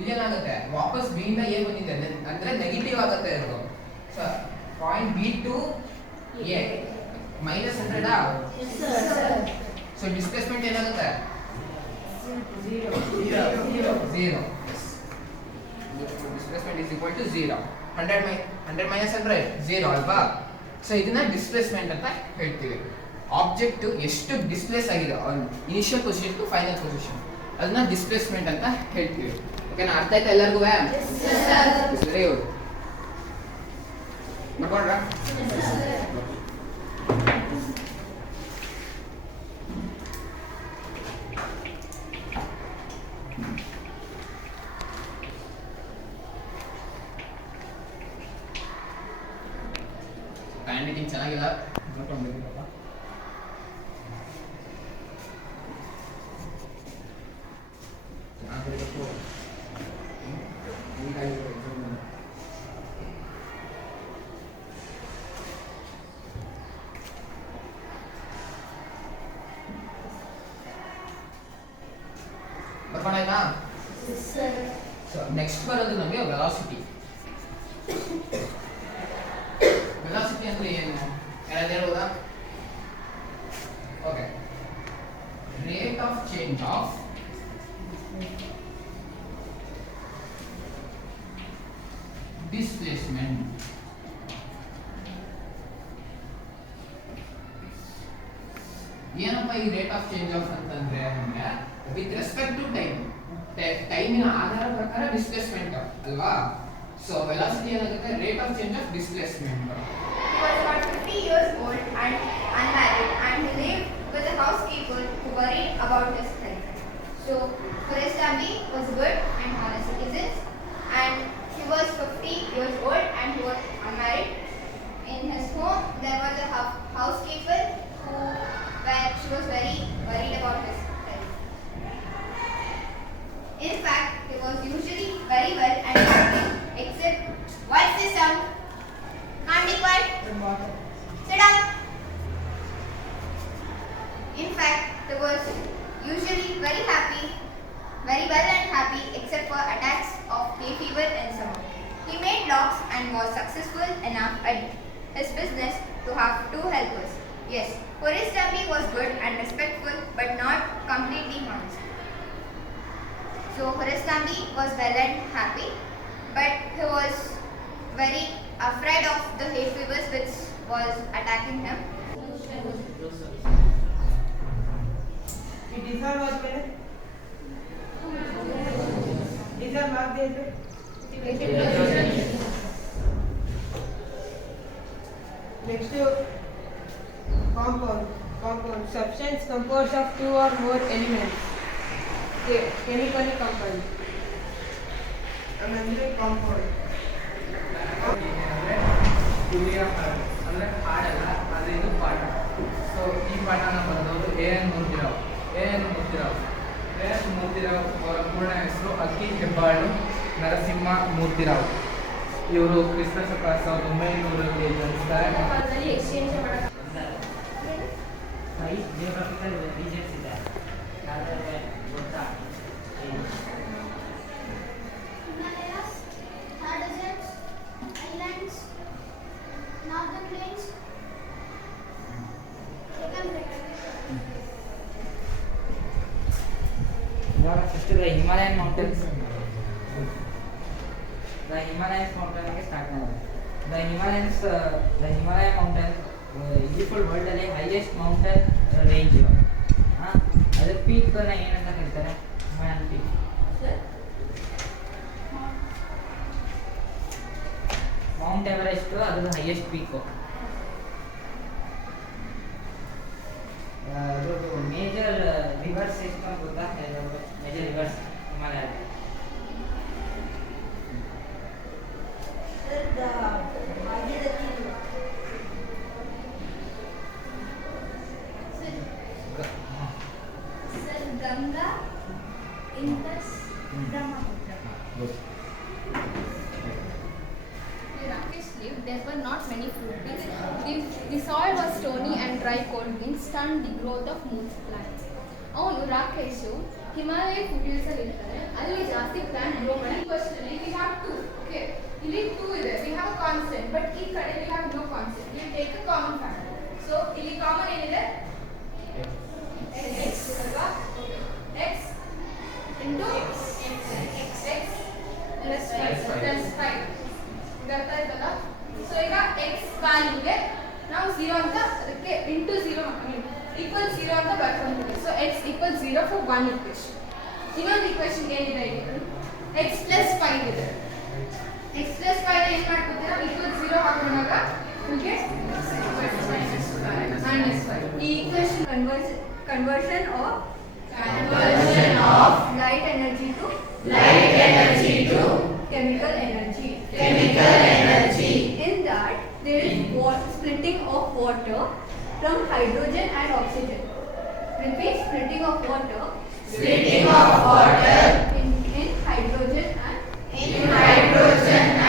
ಇಲ್ಲೇನಾಗುತ್ತೆ ವಾಪಸ್ ಬಿ ಇಂದ ಎ ಬಂದಿದೆ ಅಂದ್ರೆ ನೆಗೆಟಿವ್ ಆಗುತ್ತೆ ಅದು. So point B to A minus 100 so displacement ಏನಾಗುತ್ತೆ 0. Displacement is equal to 0. 100 minus 100 0 ಅಲ್ವಾ. ಸೊ ಇದನ್ನ ಡಿಸ್ಪ್ಲೇಸ್ಮೆಂಟ್ ಅಂತ ಹೇಳ್ತೀವಿ. ಆಬ್ಜೆಕ್ಟ್ ಎಷ್ಟು ಡಿಸ್ಪ್ಲೇಸ್ ಆಗಿದೆ initial position to final position ಅದನ್ನ ಡಿಸ್ಪ್ಲೇಸ್ಮೆಂಟ್ ಅಂತ ಹೇಳ್ತೀವಿ. ಓಕೆನಾ? ಅರ್ಥ ಆಯ್ತಾ ಎಲ್ಲರಿಗೂ? Very good. ಮಾಡ್ಕೊಂಡ್ರಾ? ಹ್ಯಾಂಡ್ ರೈಟಿಂಗ್ ಚೆನ್ನಾಗಿಲ್ಲ, ನೋಡ್ಕೊಂಡಿದ್ದೀನಪ್ಪ. ಬರ್ಕೊಂಡಾಯ್ತಾ? ಸೊ ನೆಕ್ಸ್ಟ್ ಬರೋದು ನಮಗೆ ವೆಲಾಸಿಟಿ. ವೆಲಾಸಿಟಿ ಅಂದ್ರೆ ಏನು ಯಾರಾದ್ರೂ ಹೇಳ್ಬೋದಾ? Okay, rate of change of displacement ಏನಪ್ಪ ಈ ರೇಟ್ ಆಫ್ ಚೇಂಜ್ ಆಫ್ ಅಂತಂದ್ರೆ ನಮಗೆ ವಿತ್ ರೆಸ್ಪೆಕ್ಟ್ ಟು ಟೈಮಿನ ಆಧಾರ ಪ್ರಕಾರ ಡಿಸ್ಪ್ಲೇಸ್ಮೆಂಟ್ ಅಲ್ವಾ. ಸೊ ವೆಲಾಸಿಟಿ ಏನಾಗುತ್ತೆ rate of change of displacement. He was about 50 years old and unmarried, and he lived with a housekeeper who worried about his health. So Horace Darby was good and honest citizens, and he was 50 years old and he was unmarried. In his home there was a housekeeper she was very worried about his health. In fact, he was usually very well and happy, except what's this sound? Can't be quiet. Sit down. In fact, he was usually very happy, very well and happy, except for attacks of hay fever and summer. He made locks and was successful enough at his business to have 2 helpers. Yes, Horace Darby was good and respectful, but not completely honest. So Horace Darby was well and happy, but he was very afraid of the hay fevers which was attacking him. Next to compound. Substance composed of 2 or more elements. Chemically compound. Another compound. ಅಂದರೆ ಹಾಡಲ್ಲ ಅದೇನು ಪಾಠ. So ಈ ಪಾಠನ ಬರೆದವರು N Murthy Rao ಅವರ ಪೂರ್ಣ ಹೆಸರು ಅಕ್ಕಿ ಹೆಬ್ಬಾಳು ನರಸಿಂಹ ಮೂರ್ತಿರಾವ್. ಇವರು ಕ್ರಿಸ್ತ ಶಕ 1900ರಲ್ಲಿ ಜನಿಸ್ತಾರೆ. ಜಿಯೋಗ್ರಫಿಕಲ್ ರೀಜನ್ಸ್ ಇದೆ ಯಾವ್ದಾದ್ರೆ ಗೊತ್ತಾ? Himalayas, Thar deserts, islands, northern plains. ಇವಾಗ ಫಸ್ಟ್ ಹಿಮಾಲಯನ್ ಮೌಂಟೇನ್ಸ್ ಗೆ ಸ್ಟಾರ್ಟ್ ಮಾಡಿದೆ. ದ ಹಿಮಾಲಯ ಮೌಂಟೇನ್ ಇದು ಫುಲ್ ವರ್ಲ್ಡಲ್ಲಿ ಹೈಯೆಸ್ಟ್ ಮೌಂಟೇನ್ ರೇಂಜ್. ಅದ್ರ ಪೀಕ್ನ ಏನಂತ ಕರೀತಾರೆ? ಹಿಮಾಲಯನ್ ಪೀಕ್. ಮೌಂಟ್ ಎವರೆಸ್ಟ್ ಅದ್ರ ಹೈಯೆಸ್ಟ್ ಪೀಕು. ಮೇಜರ್ ರಿವರ್ಸ್ ಎಷ್ಟು ಅಂತ ಗೊತ್ತಾ? Major rivers Himalaya Ganga, Indus, Brahmaputra. Rakesh lived, there were not many fruit trees. The soil was stony and dry cold winds stunned the growth of most plants. ಅವನು ರಾಕೇಶು ಹಿಮಾಲಯ ಫುಟೇಲ್ಸ್ ಅಲ್ಲಿ ಇರ್ತಾರೆ, ಅಲ್ಲಿ ಜಾಸ್ತಿ plant grow ಮಾಡಿ. Question ಅಲ್ಲಿ ವಿ ಹ್ಯಾವ್ ಟು, ಓಕೆ, ಇಲ್ಲಿ 2 ಇದೆ, we have constant, but ಈ ಕಡೆ we have no constant. We take a common factor. So ಇಲ್ಲಿ ಕಾಮನ್ ಏನಿದೆ? x ಅಲ್ವಾ? x into x plus 5 ಅರ್ಥ ಆಯ್ತಲ್ಲ? ಸೊ ಈಗ x ವ್ಯಾಲ್ಯೂಗೆ ನಾವು 0 ಅಂತ ಅದಕ್ಕೆ ಇಂಟು 0 ಈಕ್ವಲ್ 0 ಅಂತ ಬರ್ಕೊಂತೀವಿ. So x equal 0 for one equation. ಇನ್ನೊಂದು ಇಕ್ವೇಶನ್ ಏನಿದೆ ಇಲ್ಲಿ? x ಪ್ಲಸ್ 5 ಇದೆ. x ಪ್ಲಸ್ 5 ಏನು ಮಾಡ್ಕೊತೀರಾ? ಈಕ್ವಲ್ 0 ಹಾಕೊಂಡಾಗ ನಿಮಗೆ -5. ಈ equation conversion of light energy to chemical energy. In that there is splitting of water from hydrogen and oxygen. Repeat, splitting of water in hydrogen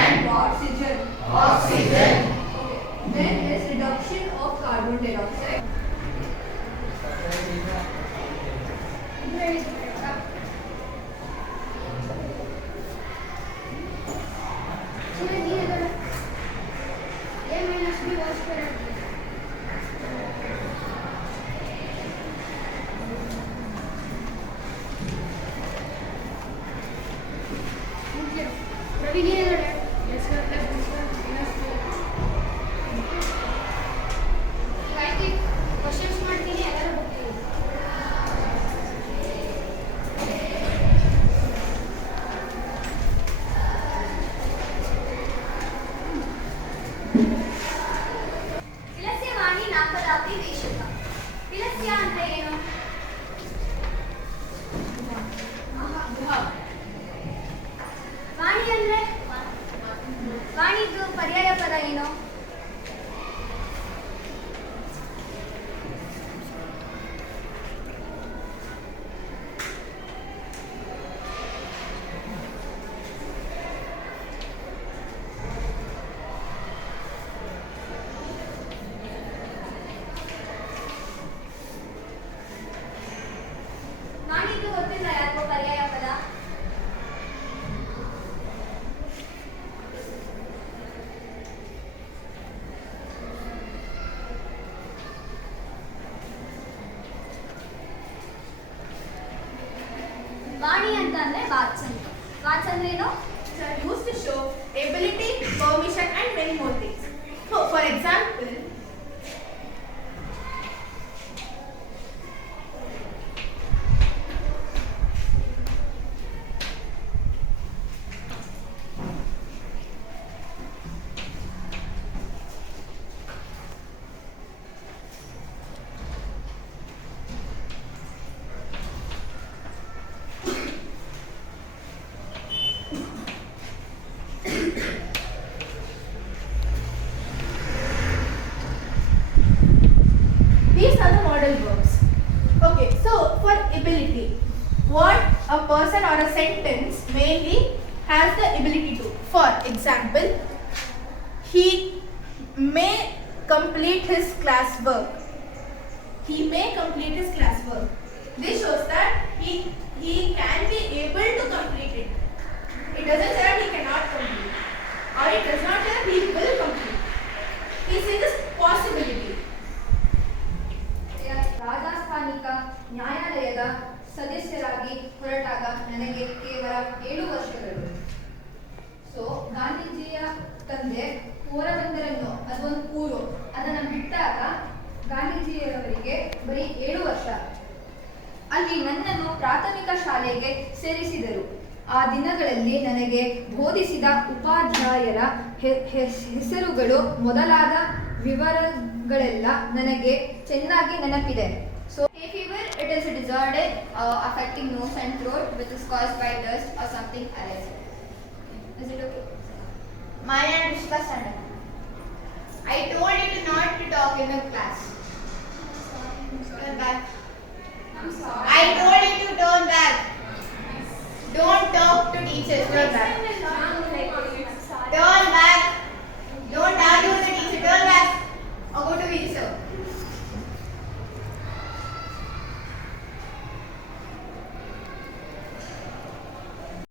and oxygen. Okay. Then is reduction of carbon dioxide. Questions ಮಾಡ್ತೀನಿ, ಎಲ್ಲರೂ ಹೋಗ್ತೀವಿ. ವಿಲಸ್ಯವಾಣಿ ನಾಲ್ಕರಾತ್ರಿ ವೇಷಕ. ವಿಲಸ್ಯ ಅಂದ್ರೆ ಏನು? ವಾಣಿ ಅಂದ್ರೆ? ವಾಣಿದು ಪರ್ಯಾಯ ಪದ ಏನು? ವಾಣಿದು ಗೊತ್ತಿಲ್ಲ ಯಾಕೋ ಪರ್ಯಾಯ ಪದ? ವಾಣಿ ಅಂತ ಅಂದ್ರೆ ವಾಟ್ಸ್ ಅಂತ. ವಾಟ್ಸ್ ಅಂದ್ರೆ ಏನು? Used to show ability, permission, and many more things. So, for example, these are the model verbs. Okay, so for ability, what a person or a sentence mainly has the ability to. For example, he may complete his classwork. He may complete his classwork. This shows that he can be able to complete it. It doesn't say that he cannot complete, or it does not say that he will complete. He says this possibility. ರಾಜಸ್ಥಾನಿಕ ನ್ಯಾಯಾಲಯದ ಸದಸ್ಯರಾಗಿ ಹೊರಟಾಗ ನನಗೆ ಕೇವಲ 7 ವರ್ಷಗಳು. So ಗಾಂಧೀಜಿಯ ತಂದೆ ಪೋರಬಂದರನ್ನು, ಅದೊಂದು ಊರು, ಅದನ್ನು ಬಿಟ್ಟಾಗ ಗಾಂಧೀಜಿಯವರಿಗೆ ಬರೀ 7 ವರ್ಷ. ಅಲ್ಲಿ ನನ್ನನ್ನು ಪ್ರಾಥಮಿಕ ಶಾಲೆಗೆ ಸೇರಿಸಿದರು. ಆ ದಿನಗಳಲ್ಲಿ ನನಗೆ ಬೋಧಿಸಿದ ಉಪಾಧ್ಯಾಯರ ಹೆಸರುಗಳು ಮೊದಲಾದ ವಿವರಗಳೆಲ್ಲ ನನಗೆ ಚೆನ್ನಾಗಿ ನೆನಪಿದೆ. So hay fever, it is a disorder affecting nose and throat which is caused by dust or something else. Is it okay? My name is Rishika Sandal. I told you not to talk in the class. Bye.